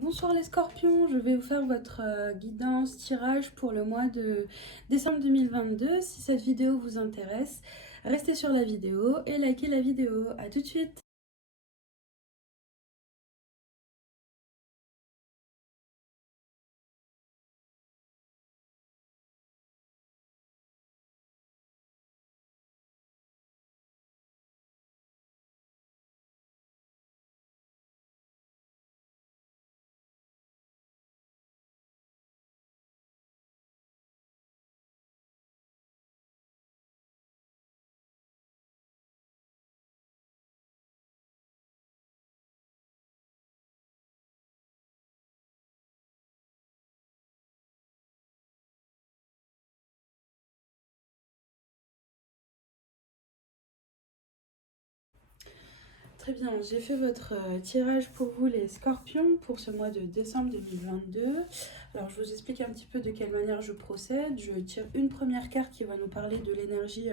Bonsoir les scorpions, je vais vous faire votre guidance tirage pour le mois de décembre 2022. Si cette vidéo vous intéresse, restez sur la vidéo et likez la vidéo. A tout de suite. Très bien, j'ai fait votre tirage pour vous les scorpions pour ce mois de décembre 2022. Alors je vous explique un petit peu de quelle manière je procède. Je tire une première carte qui va nous parler de l'énergie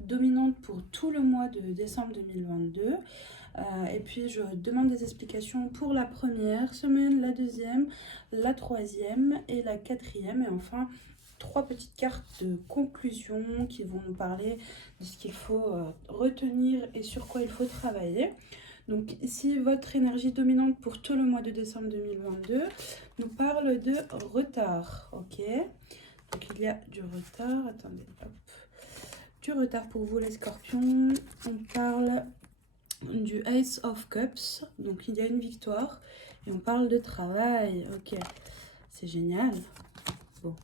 dominante pour tout le mois de décembre 2022. Et puis je demande des explications pour la première semaine, la deuxième, la troisième et la quatrième. Et enfin, trois petites cartes de conclusion qui vont nous parler de ce qu'il faut retenir et sur quoi il faut travailler. Donc ici, votre énergie dominante pour tout le mois de décembre 2022 nous parle de retard, ok? Donc il y a du retard, attendez, hop. Du retard pour vous les scorpions. On parle du Ace of Cups, donc il y a une victoire. Et on parle de travail, ok. C'est génial. Bon,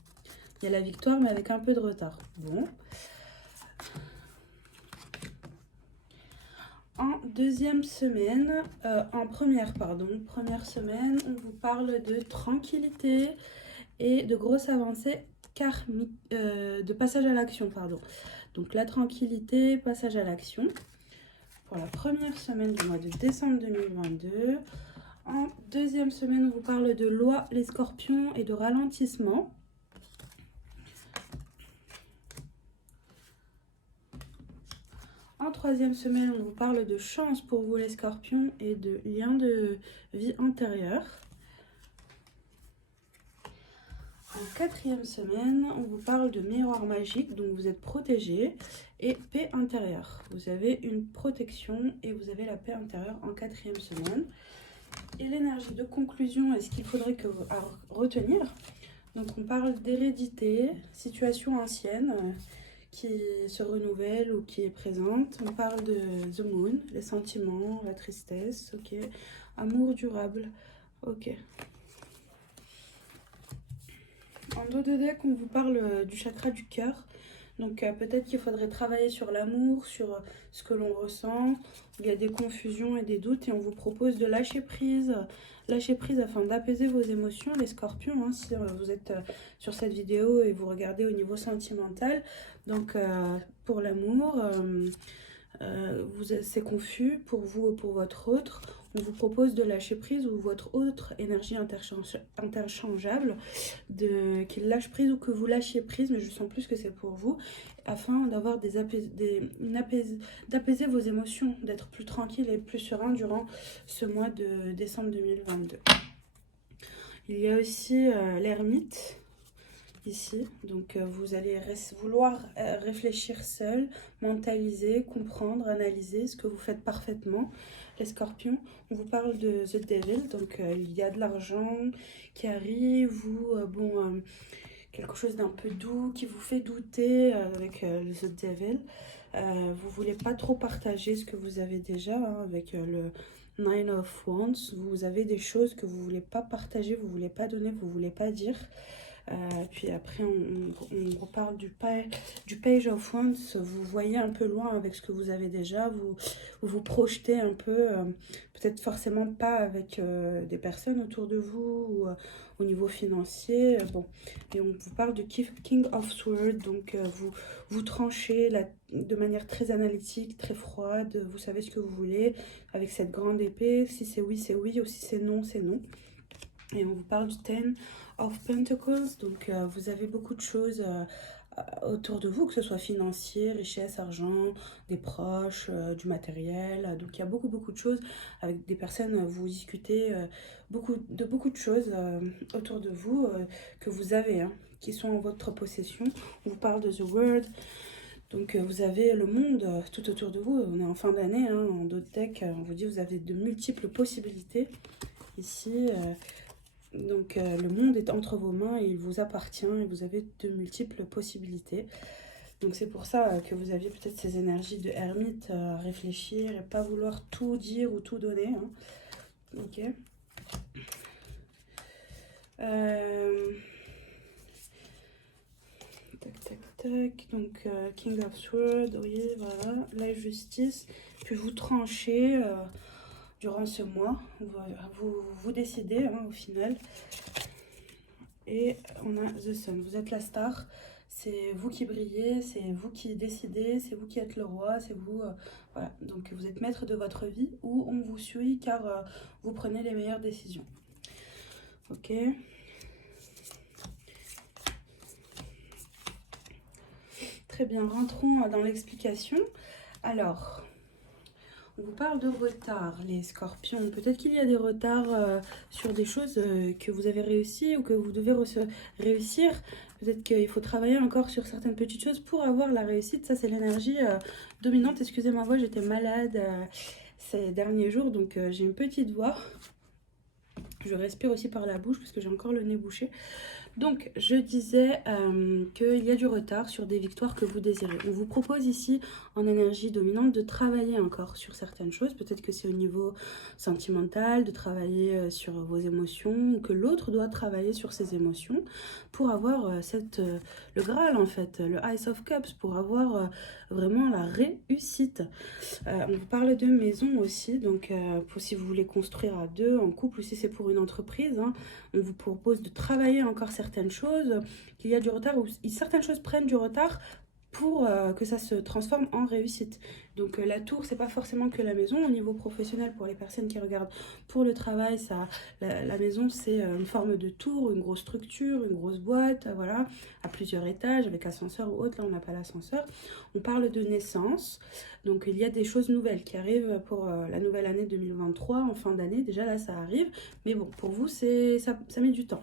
il y a la victoire mais avec un peu de retard. Bon. En deuxième semaine, première semaine, on vous parle de tranquillité et de grosses avancées karmiques, de passage à l'action, pardon. Donc la tranquillité, passage à l'action pour la première semaine du mois de décembre 2022. En deuxième semaine, on vous parle de loi, les scorpions et de ralentissement. En troisième semaine, on vous parle de chance pour vous les scorpions et de lien de vie antérieure. En quatrième semaine, on vous parle de miroir magique, donc vous êtes protégé, et paix intérieure. Vous avez une protection et vous avez la paix intérieure en quatrième semaine. Et l'énergie de conclusion est ce qu'il faudrait que vous retenir. Donc on parle d'hérédité, situation ancienne qui se renouvelle ou qui est présente. On parle de The Moon, les sentiments, la tristesse, ok. Amour durable, ok. En dos de deck, on vous parle du chakra du cœur. Donc peut-être qu'il faudrait travailler sur l'amour, sur ce que l'on ressent. Il y a des confusions et des doutes et on vous propose de lâcher prise afin d'apaiser vos émotions, les scorpions, hein, si vous êtes sur cette vidéo et vous regardez au niveau sentimental. Donc pour l'amour, c'est confus pour vous ou pour votre autre. On vous propose de lâcher prise ou votre autre énergie interchangeable, qu'il lâche prise ou que vous lâchiez prise, mais je sens plus que c'est pour vous, afin d'avoir d'apaiser vos émotions, d'être plus tranquille et plus serein durant ce mois de décembre 2022. Il y a aussi l'ermite ici, donc vous allez vouloir réfléchir seul, mentaliser, comprendre, analyser ce que vous faites parfaitement. Les scorpions, on vous parle de The Devil, donc il y a de l'argent qui arrive ou quelque chose d'un peu doux qui vous fait douter avec le The Devil. Vous voulez pas trop partager ce que vous avez déjà hein, avec le Nine of Wands. Vous avez des choses que vous voulez pas partager, vous voulez pas donner, vous voulez pas dire. Puis après, on reparle du Page of Wands. Vous voyez un peu loin avec ce que vous avez déjà. Vous projetez un peu, peut-être forcément pas avec des personnes autour de vous ou au niveau financier. Bon, et on vous parle du King of Swords. Donc, vous tranchez de manière très analytique, très froide. Vous savez ce que vous voulez avec cette grande épée. Si c'est oui, c'est oui. Ou si c'est non, c'est non. Et on vous parle du Ten of Pentacles, donc vous avez beaucoup de choses autour de vous, que ce soit financier, richesse, argent, des proches, du matériel. Donc il y a beaucoup de choses avec des personnes, vous discutez beaucoup de choses autour de vous que vous avez, hein, qui sont en votre possession. On vous parle de The World. Donc vous avez le monde tout autour de vous. On est en fin d'année, hein, en d'autres decks, on vous dit vous avez de multiples possibilités ici. Donc le monde est entre vos mains et il vous appartient et vous avez de multiples possibilités. Donc c'est pour ça que vous aviez peut-être ces énergies de ermite à réfléchir et pas vouloir tout dire ou tout donner, hein. Ok. Tac, tac, tac. Donc King of Swords, oui, voilà. La justice. Puis vous tranchez durant ce mois. Vous décidez, hein, au final. Et on a The Sun. Vous êtes la star. C'est vous qui brillez, c'est vous qui décidez, c'est vous qui êtes le roi, c'est vous... voilà. Donc vous êtes maître de votre vie ou on vous suit car vous prenez les meilleures décisions. Ok. Très bien, rentrons dans l'explication. Alors, on vous parle de retard, les scorpions. Peut-être qu'il y a des retards sur des choses que vous avez réussi ou que vous devez réussir. Peut-être qu'il faut travailler encore sur certaines petites choses pour avoir la réussite. Ça, c'est l'énergie dominante. Excusez ma voix, j'étais malade ces derniers jours, donc j'ai une petite voix. Je respire aussi par la bouche parce que j'ai encore le nez bouché. Donc, je disais qu'il y a du retard sur des victoires que vous désirez. On vous propose ici, en énergie dominante, de travailler encore sur certaines choses. Peut-être que c'est au niveau sentimental, de travailler sur vos émotions, ou que l'autre doit travailler sur ses émotions pour avoir le Graal, en fait, le Ice of Cups, pour avoir vraiment la réussite. On vous parle de maison aussi, donc si vous voulez construire à deux, en couple, ou si c'est pour une entreprise, hein, on vous propose de travailler encore certaines choses, qu'il y a du retard, ou certaines choses prennent du retard pour que ça se transforme en réussite. Donc la tour, c'est pas forcément que la maison. Au niveau professionnel, pour les personnes qui regardent pour le travail, la maison, c'est une forme de tour, une grosse structure, une grosse boîte, voilà, à plusieurs étages, avec ascenseur ou autre. Là, on n'a pas l'ascenseur. On parle de naissance. Donc il y a des choses nouvelles qui arrivent pour la nouvelle année 2023, en fin d'année. Déjà là, ça arrive. Mais bon, pour vous, ça met du temps.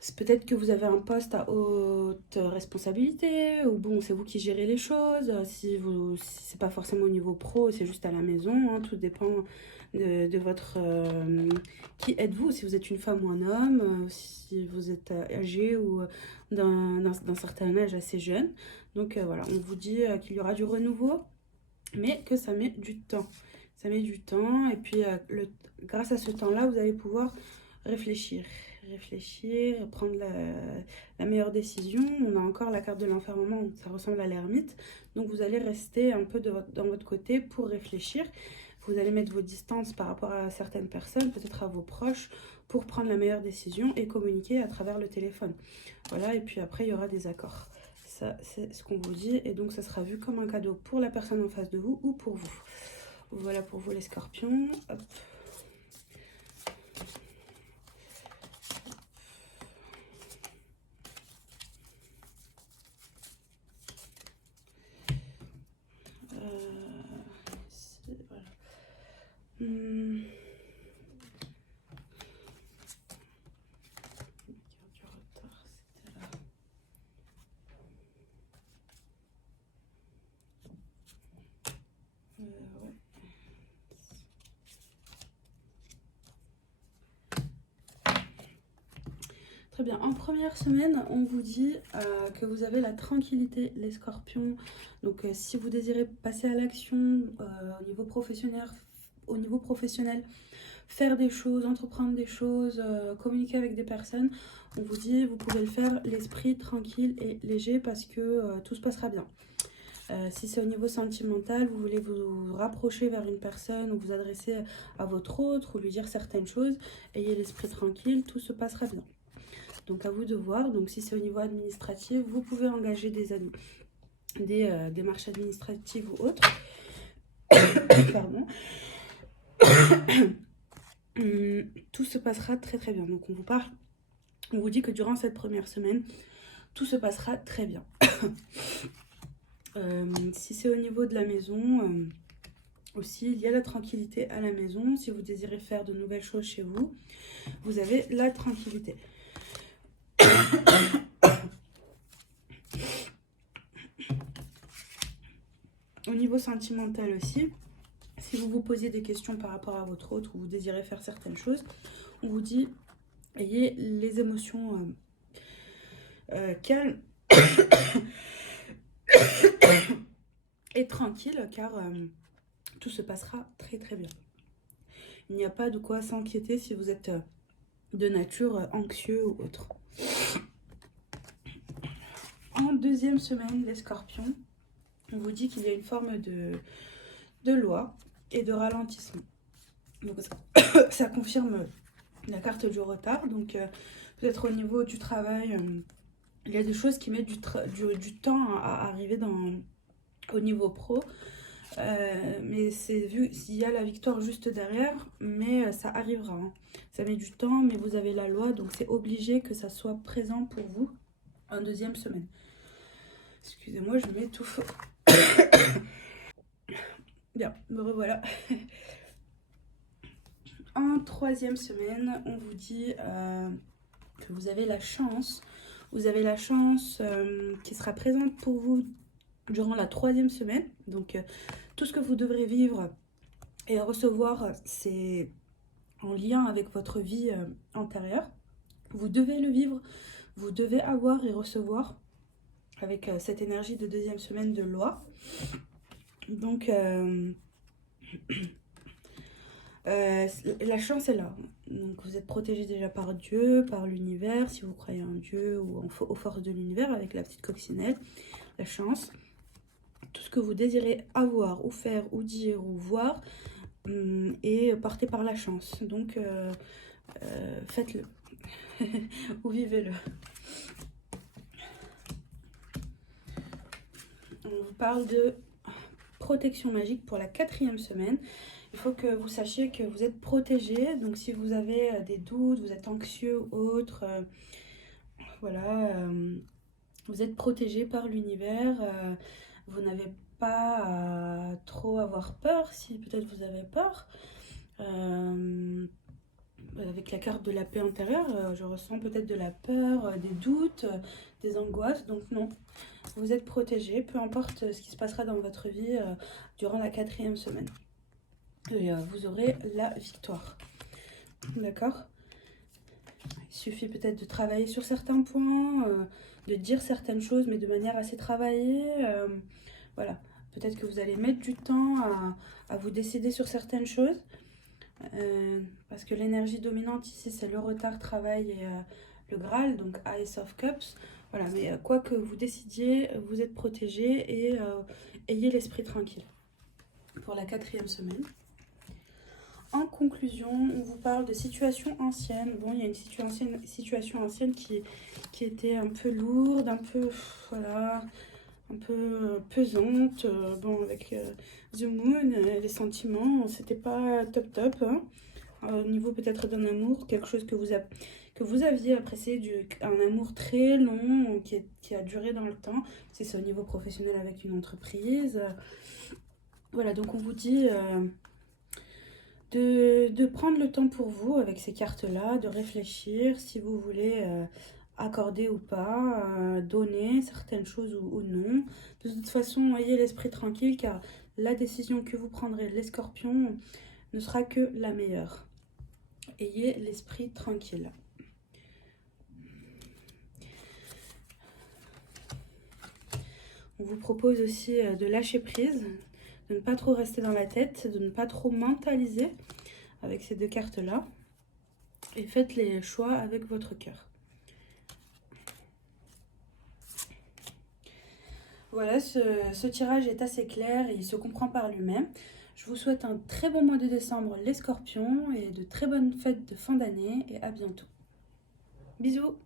C'est peut-être que vous avez un poste à haute responsabilité, ou bon, c'est vous qui gérez les choses. Si c'est pas forcément au niveau pro, c'est juste à la maison, hein, tout dépend de votre... qui êtes-vous, si vous êtes une femme ou un homme, si vous êtes âgé ou d'un certain âge assez jeune. Donc voilà, on vous dit qu'il y aura du renouveau, mais que ça met du temps. Ça met du temps, et puis grâce à ce temps-là, vous allez pouvoir réfléchir, prendre la meilleure décision. On a encore la carte de l'enfermement, ça ressemble à l'ermite. Donc vous allez rester un peu dans votre côté pour réfléchir. Vous allez mettre vos distances par rapport à certaines personnes, peut-être à vos proches, pour prendre la meilleure décision et communiquer à travers le téléphone. Voilà, et puis après, il y aura des accords. Ça, c'est ce qu'on vous dit, et donc ça sera vu comme un cadeau pour la personne en face de vous ou pour vous. Voilà pour vous les scorpions. Hop. Voilà. Très bien, en première semaine, on vous dit que vous avez la tranquillité, les scorpions. Donc si vous désirez passer à l'action au niveau professionnel, faire des choses, entreprendre des choses, communiquer avec des personnes, on vous dit vous pouvez le faire l'esprit tranquille et léger parce que tout se passera bien. Si c'est au niveau sentimental, vous voulez vous rapprocher vers une personne ou vous adresser à votre autre ou lui dire certaines choses, ayez l'esprit tranquille, tout se passera bien. Donc à vous de voir. Donc si c'est au niveau administratif, vous pouvez engager des démarches administratives ou autres. Pardon. Tout se passera très très bien. Donc on vous dit que durant cette première semaine, tout se passera très bien. Si c'est au niveau de la maison, aussi, il y a la tranquillité à la maison. Si vous désirez faire de nouvelles choses chez vous, vous avez la tranquillité. Au niveau sentimental aussi, si vous vous posez des questions par rapport à votre autre ou vous désirez faire certaines choses, on vous dit, ayez les émotions calmes et tranquilles, car tout se passera très très bien. Il n'y a pas de quoi s'inquiéter si vous êtes de nature anxieux ou autre. En deuxième semaine, les scorpions, on vous dit qu'il y a une forme de loi et de ralentissement. Donc ça confirme la carte du retard. Donc peut-être au niveau du travail, il y a des choses qui mettent du temps à arriver au niveau pro. Mais c'est vu s'il y a la victoire juste derrière, mais ça arrivera. Hein. Ça met du temps, mais vous avez la loi, donc c'est obligé que ça soit présent pour vous en deuxième semaine. Excusez-moi, je m'étouffe. Bien, me revoilà. En troisième semaine, on vous dit que vous avez la chance. Vous avez la chance qui sera présente pour vous durant la troisième semaine. Donc, tout ce que vous devrez vivre et recevoir, c'est en lien avec votre vie antérieure. Vous devez le vivre, vous devez avoir et recevoir avec cette énergie de deuxième semaine de loi. Donc, la chance est là. Donc, vous êtes protégé déjà par Dieu, par l'univers, si vous croyez en Dieu ou aux forces de l'univers avec la petite coccinelle. La chance, tout ce que vous désirez avoir ou faire ou dire ou voir est porté par la chance. Donc, faites-le ou vivez-le. On vous parle de protection magique pour la quatrième semaine. Il faut que vous sachiez que vous êtes protégé. Donc si vous avez des doutes, vous êtes anxieux ou autre, voilà, vous êtes protégé par l'univers. Vous n'avez pas à trop avoir peur si peut-être vous avez peur. Avec la carte de la paix intérieure, je ressens peut-être de la peur, des doutes, des angoisses. Donc non, vous êtes protégé, peu importe ce qui se passera dans votre vie durant la quatrième semaine. Et vous aurez la victoire. D'accord ? Il suffit peut-être de travailler sur certains points, de dire certaines choses, mais de manière assez travaillée. Voilà, peut-être que vous allez mettre du temps à vous décider sur certaines choses. Parce que l'énergie dominante ici, c'est le retard, travail et le Graal, donc Ace of Cups. Voilà, mais quoi que vous décidiez, vous êtes protégé et ayez l'esprit tranquille pour la quatrième semaine. En conclusion, on vous parle de situations anciennes. Bon, il y a une situation ancienne qui était un peu lourde, un peu, voilà, un peu pesante. Bon, avec The Moon, les sentiments, c'était pas top. Hein. Au niveau peut-être d'un amour, quelque chose que vous aviez apprécié, un amour très long qui a duré dans le temps. C'est au niveau professionnel avec une entreprise. Voilà, donc on vous dit de prendre le temps pour vous avec ces cartes-là, de réfléchir si vous voulez accorder ou pas, donner certaines choses ou non. De toute façon, ayez l'esprit tranquille car la décision que vous prendrez, les scorpions, ne sera que la meilleure. Ayez l'esprit tranquille. On vous propose aussi de lâcher prise, de ne pas trop rester dans la tête, de ne pas trop mentaliser avec ces deux cartes-là. Et faites les choix avec votre cœur. Voilà, ce tirage est assez clair et il se comprend par lui-même. Je vous souhaite un très bon mois de décembre les scorpions et de très bonnes fêtes de fin d'année et à bientôt. Bisous!